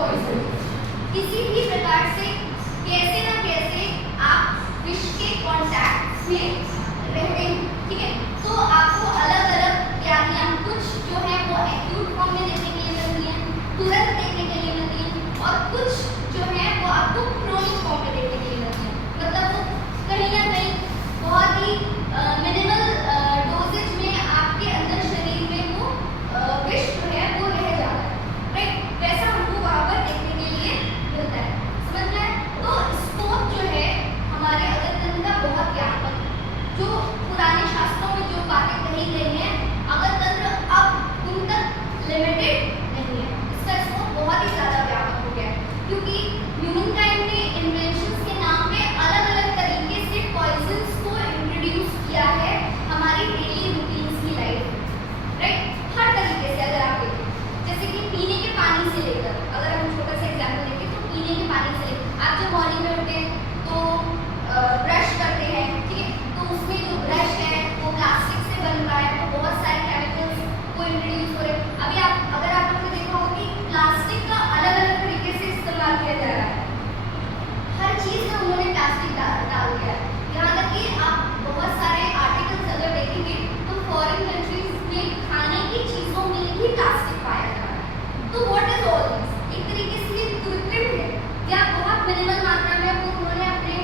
Poison. किसी भी प्रकार से कैसे ना कैसे आप विष के कांटेक्ट में रहते हैं, ठीक है। तो आपको अलग अलग व्याधियां कुछ जो है वो एक्यूट फॉर्म में देखने के लिए मिलती हैं, तुरंत देखने के लिए मिलती हैं, और कुछ जो है वो आपको क्रोनिक फॉर्म में देखने के लिए मिलती हैं। मतलब वो कहीं ना कहीं बहुत ही मिनिमल डोजेज में आपके अंदर शरीर में वो विष जो है वो रह जाता है, राइट। वैसा हमको वहाँ पर देखने के लिए मिलता है, समझ में आया? तो स्कोप जो है हमारे अगर तंत्र का बहुत व्यापक है। जो पुराने शास्त्रों में जो बातें कही गई हैं अगर तंत्र अब उन तक लिमिटेड नहीं है, इसका स्कोप बहुत ही ज़्यादा व्यापक हो गया है, क्योंकि ह्यूमनकाइंड ने इन्वेंशंस के नाम पे अलग अलग तरीके से पॉइजन्स को इंट्रोड्यूस किया है हमारी डेली रूटीन्स की लाइफ में, राइट। हर तरीके से अगर आप देखें, जैसे कि पीने के पानी से लेकर, अगर हम छोटा सा एग्जाम्पल देखें तो पीने के पानी से लेकर आप जब मॉर्निंग में उठे तो ब्रश करते हैं, ठीक है, तो उसमें जो ब्रश है वो प्लास्टिक से बन रहा है, तो बहुत सारे केमिकल्स को इंट्रोड्यूस हो रहे हैं। अभी आप अगर आप लोगों ने देखा होगा कि प्लास्टिक का अलग अलग तरीके से इस्तेमाल किया जा रहा है, हर चीज़ में उन्होंने प्लास्टिक डाल दिया है। यहाँ तक कि आप बहुत सारे आर्टिकल्स अगर देखेंगे तो फॉरेन कंट्रीज में खाने की चीज़ों में भी प्लास्टिक पाया जा रहा है। तो व्हाट इज ऑल दिस? एक तरीके से ये कृत्रिम है या बहुत मिनिमल मात्रा में वो उन्होंने अपने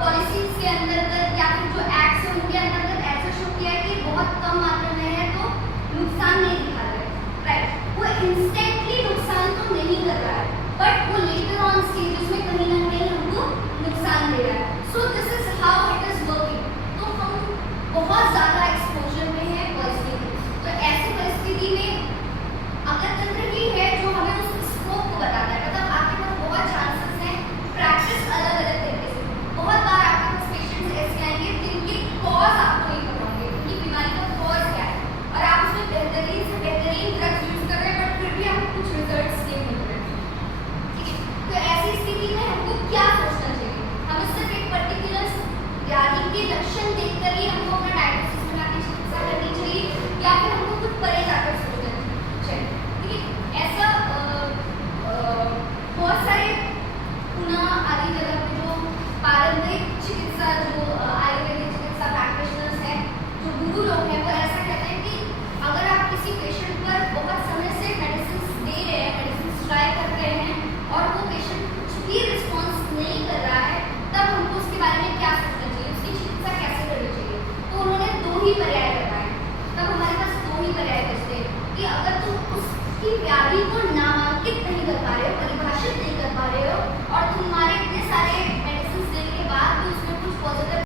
पॉलिसीज के अंतर्गत या फिर जो एक्ट्स हैं उनके अंतर्गत ऐसा शो किया है कि बहुत कम मात्रा में है तो नुकसान नहीं दिखा रहा है, राइट। वो इंस्टेंटली नुकसान तो नहीं कर रहा है, बट वो लेटर ऑन स्टेजेस में कहीं ना कहीं हमको नुकसान दे रहा है। So this is how it is working. तो हम बहुत ज़्यादा